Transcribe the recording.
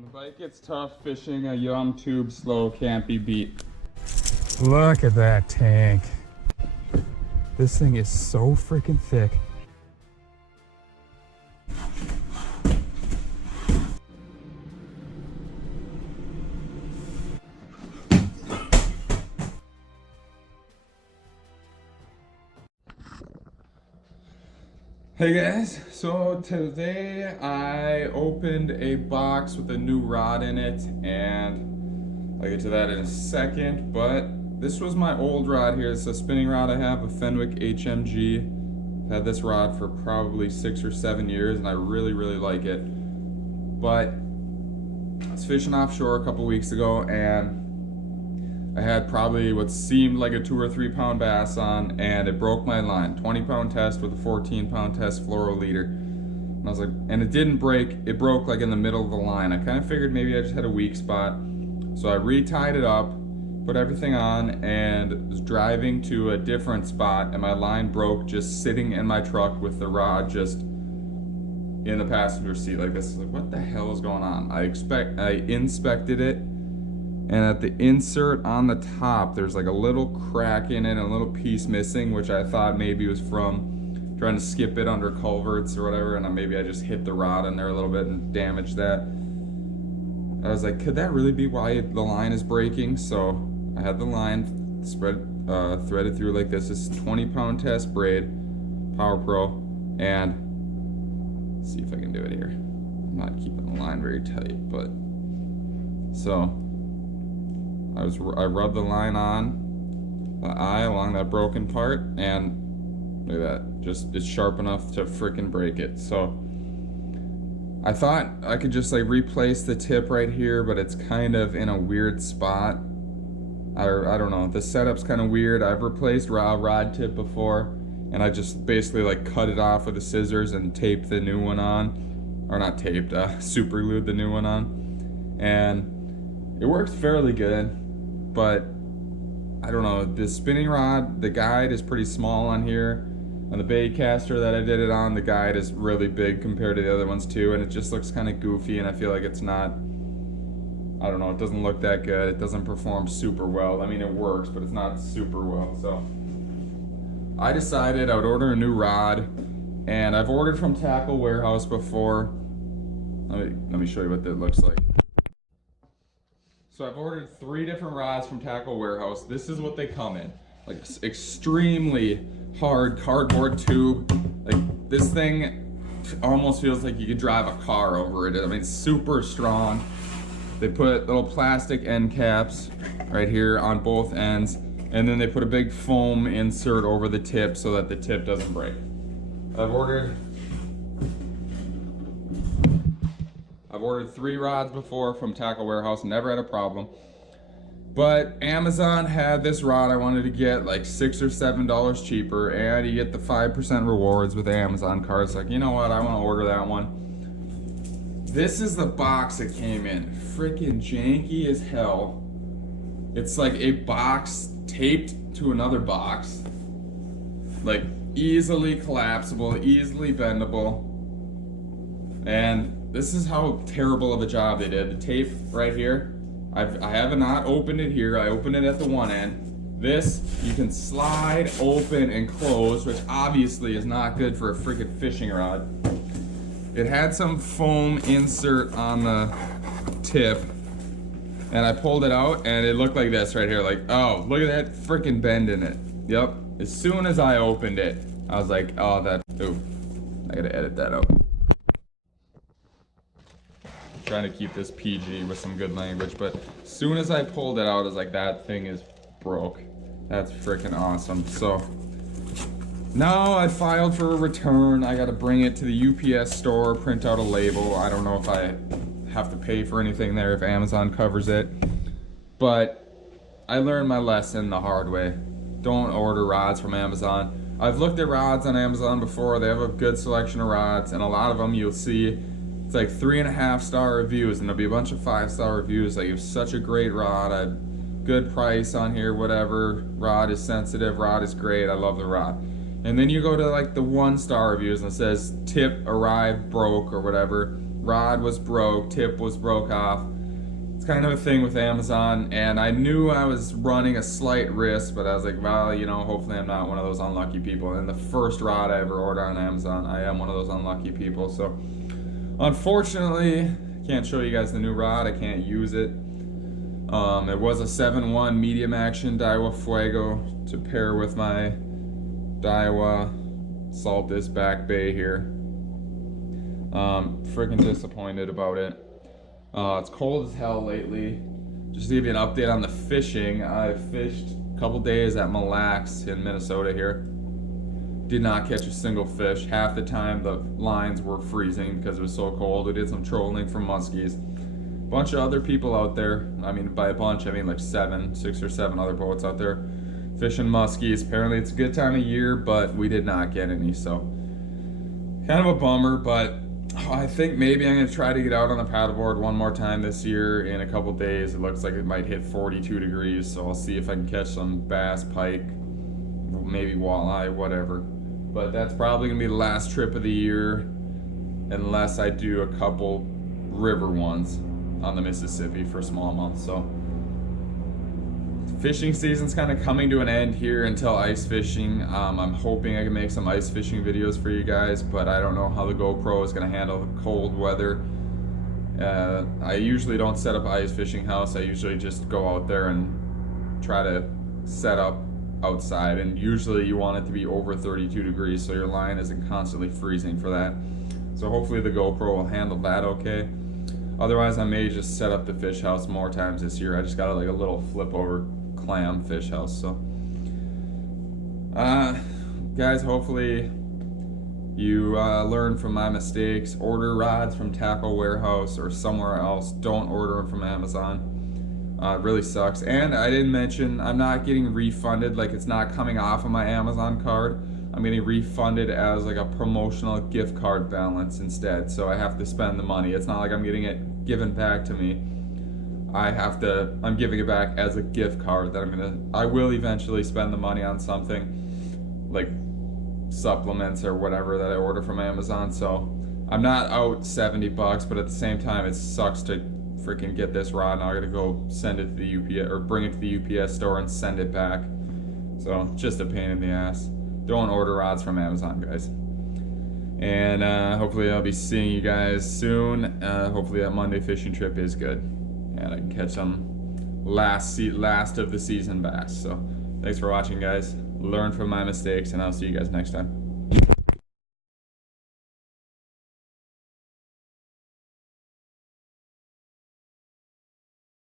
The bite gets tough, fishing a young tube slow can't be beat. Look at that tank. This thing is so freaking thick. Hey guys, so today I opened a box with a new rod in it, and I'll get to that in a second, but this was my old rod here. It's a spinning rod I have, a Fenwick HMG. I've had this rod for probably 6 or 7 years and I really like it. But I was fishing offshore a couple weeks ago and I had probably what seemed like a 2 or 3 pound bass on, and it broke my line. 20 pound test with a 14 pound test fluoro leader. And I was like, and it didn't break, it broke like in the middle of the line. I kind of figured maybe I just had a weak spot. So I re-tied it up, put everything on, and was driving to a different spot, and my line broke just sitting in my truck with the rod just in the passenger seat like this. Like, what the hell is going on? I inspected it, and at the insert on the top, there's like a little crack in it, and a little piece missing, which I thought maybe was from trying to skip it under culverts or whatever, and maybe I just hit the rod in there a little bit and damaged that. I was like, could that really be why the line is breaking? So I had the line threaded through like this. This is 20 pound test braid, Power Pro, and let's see if I can do it here. I'm not keeping the line very tight, but so I rubbed the line on the eye along that broken part, and look at that, just it's sharp enough to freaking break it. So I thought I could just like replace the tip right here, but it's kind of in a weird spot. I don't know, the setup's kind of weird. I've replaced rod tip before, and I just basically like cut it off with the scissors and taped the new one on, or not taped, super glued the new one on, and it works fairly good. But I don't know, the spinning rod, the guide is pretty small on here. On the baitcaster that I did it on, the guide is really big compared to the other ones too, and it just looks kind of goofy, and I feel like it's not, I don't know, it doesn't look that good. It doesn't perform super well. I mean, it works, but it's not super well. So I decided I would order a new rod, and I've ordered from Tackle Warehouse before. Let me show you what that looks like. So I've ordered 3 different rods from Tackle Warehouse. This is what they come in. Like extremely hard cardboard tube. Like this thing almost feels like you could drive a car over it. I mean, it's super strong. They put little plastic end caps right here on both ends, and then they put a big foam insert over the tip so that the tip doesn't break. I've ordered 3 rods before from Tackle Warehouse, never had a problem. But Amazon had this rod I wanted to get like $6 or $7 cheaper, and you get the 5% rewards with the Amazon card. It's like, you know what, I want to order that one. This is the box it came in. Freaking janky as hell. It's like a box taped to another box. Like easily collapsible, easily bendable. And this is how terrible of a job they did. The tape right here, I have not opened it here. I opened it at the one end. This, you can slide open and close, which obviously is not good for a freaking fishing rod. It had some foam insert on the tip, and I pulled it out, and it looked like this right here. Like, oh, look at that freaking bend in it. Yep. As soon as I opened it, I was like, oh, I gotta edit that out. Trying to keep this PG with some good language, but as soon as I pulled it out, I was like, that thing is broke. That's freaking awesome. So now I filed for a return. I gotta bring it to the UPS store, print out a label. I don't know if I have to pay for anything there, if Amazon covers it, but I learned my lesson the hard way. Don't order rods from Amazon. I've looked at rods on Amazon before. They have a good selection of rods, and a lot of them you'll see it's like 3.5-star reviews, and there'll be a bunch of 5-star reviews. Like, it's such a great rod, good price on here, whatever. Rod is sensitive, rod is great, I love the rod. And then you go to like the 1-star reviews and it says tip arrived broke or whatever. rod was broke, tip was broke off. It's kind of a thing with Amazon, and I knew I was running a slight risk, but I was like, well, you know, hopefully I'm not one of those unlucky people. And the first rod I ever ordered on Amazon, I am one of those unlucky people. So unfortunately, I can't show you guys the new rod. I can't use it. It was a 7-1 medium action Daiwa Fuego to pair with my Daiwa Saltus back bay here. Freaking disappointed about it. It's cold as hell lately. Just to give you an update on the fishing, I fished a couple days at Mille Lacs in Minnesota here. Did not catch a single fish. Half the time the lines were freezing because it was so cold. We did some trolling for muskies. Bunch of other people out there. I mean, by a bunch, I mean like 6 or 7 other boats out there fishing muskies. Apparently it's a good time of year, but we did not get any, so kind of a bummer. But I think maybe I'm gonna try to get out on the paddleboard one more time this year in a couple days. It looks like it might hit 42 degrees, so I'll see if I can catch some bass, pike, maybe walleye, whatever. But that's probably gonna be the last trip of the year unless I do a couple river ones on the Mississippi for smallmouth. So fishing season's kind of coming to an end here until ice fishing. I'm hoping I can make some ice fishing videos for you guys, but I don't know how the GoPro is going to handle the cold weather. I usually don't set up an ice fishing house. I usually just go out there and try to set up outside, and usually you want it to be over 32 degrees so your line isn't constantly freezing for that. So hopefully the GoPro will handle that okay. Otherwise I may just set up the fish house more times this year. I just got like a little flip over clam fish house. So guys, hopefully you learn from my mistakes. Order rods from Tackle Warehouse or somewhere else. Don't order them from Amazon. It really sucks. And I didn't mention, I'm not getting refunded. Like, it's not coming off of my Amazon card. I'm getting refunded as like a promotional gift card balance instead, so I have to spend the money. It's not like I'm getting it given back to me. I'm giving it back as a gift card that I will eventually spend the money on something like supplements or whatever that I order from Amazon. So I'm not out $70, but at the same time it sucks to freaking get this rod. Now I gotta go send it to the UPS or bring it to the UPS store and send it back. So just a pain in the ass. Don't order rods from Amazon, guys. And hopefully I'll be seeing you guys soon. Hopefully that Monday fishing trip is good, and I can catch some last of the season bass. So thanks for watching, guys. Learn from my mistakes, and I'll see you guys next time.